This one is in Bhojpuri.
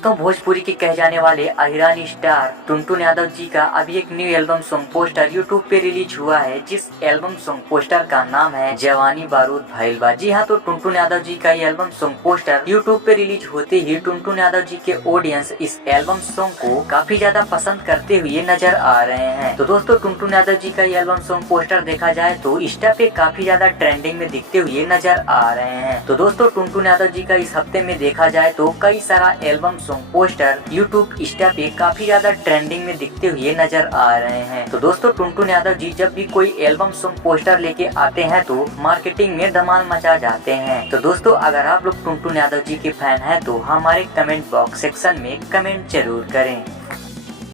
दोस्तों भोजपुरी के कह जाने वाले अहिरानी स्टार टुनटुन यादव जी का अभी एक new album song poster YouTube पे रिलीज हुआ है, जिस एल्बम सॉन्ग पोस्टर का नाम है जवानी बारूद भइलबा। जी हाँ, तो टुनटुन यादव जी का ये एल्बम सॉन्ग पोस्टर यूट्यूब पे रिलीज होते ही टुनटुन यादव जी के ऑडियंस इस एल्बम सॉन्ग को काफी ज्यादा पसंद करते हुए नजर आ रहे हैं। तो दोस्तों टुनटुन यादव जी का ये एल्बम सॉन्ग पोस्टर देखा जाए तो इंस्टा पे काफी ज्यादा ट्रेंडिंग में दिखते हुए नजर आ रहे हैं। तो दोस्तों टुनटुन यादव जी का इस हफ्ते में देखा जाए तो कई सारा album song poster YouTube Insta पे काफी ज्यादा ट्रेंडिंग में दिखते हुए नजर आ रहे हैं। तो दोस्तों टुनटुन यादव जी जब भी कोई एल्बम सॉन्ग पोस्टर लेके आते हैं तो मार्केटिंग में धमाल मचा जाते हैं। तो दोस्तों अगर आप लोग टुनटुन यादव जी के फैन हैं तो हमारे कमेंट बॉक्स सेक्शन में कमेंट जरूर करें।